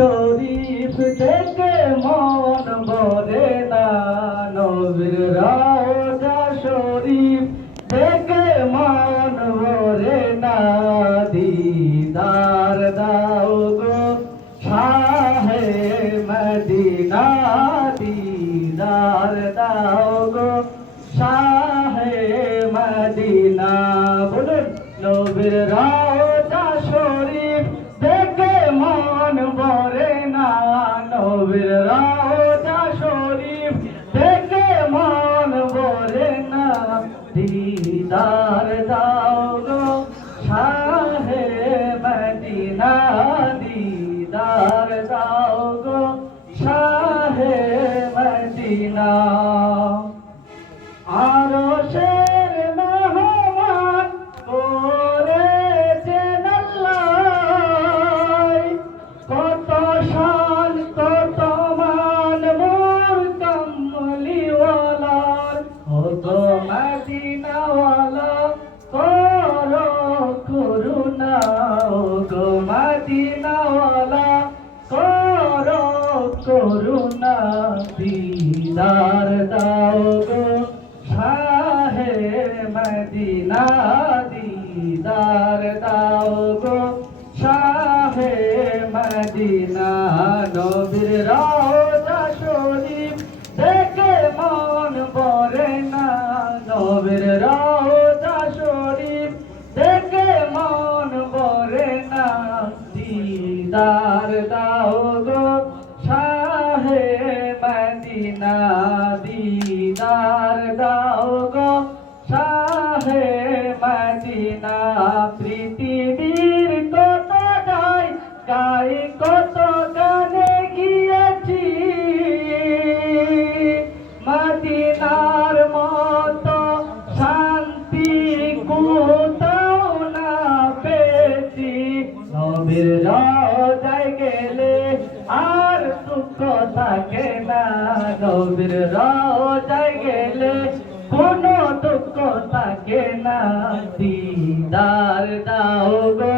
শরীফ দেখে মন ভরে না, নবীর রওজা শরীফ দেখে মন ভরে না। দিদার দাও গো শাহে মদিনা, দিদার দাও গো শাহে মদিনা। বলুন নবীর রওজা শরীফ দেখে মন ভরে না, নবীর রওজা শরীফ দেখে মন ভরে না। দিদার দাও গো শাহে মদিনা, দিদার দাও গো শাহে মদিনা। আরশের মেহমান করেছেন আল্লাহ, কত শান কত মান মোর কামলিওয়ালার। ও গো মদিনাওয়ালা করো করুণা, ও গো মদিনাওয়ালা করো করুণা। দিদার দাও গো শাহে মদিনা, দিদার দাও গো শাহে মদিনা। নবীর রওজা শরীফ দেখে মন ভরে না, নবীর রওজা শরীফ দেখে মন ভরে না। দিদার দাও গো শাহে মদিনা, দিদার দাও গো শাহে মদিনা। পৃথিবীর কত গাই গাই কত গানে গিয়েছি, মদিনার মতো শান্তি কোথাও না পেয়েছি। নবীর রওজায় গেলে আর দুঃখ থাকে না, নবীর রওজায় গেলে কোনো দুঃখ থাকে না। দিদার দাও গো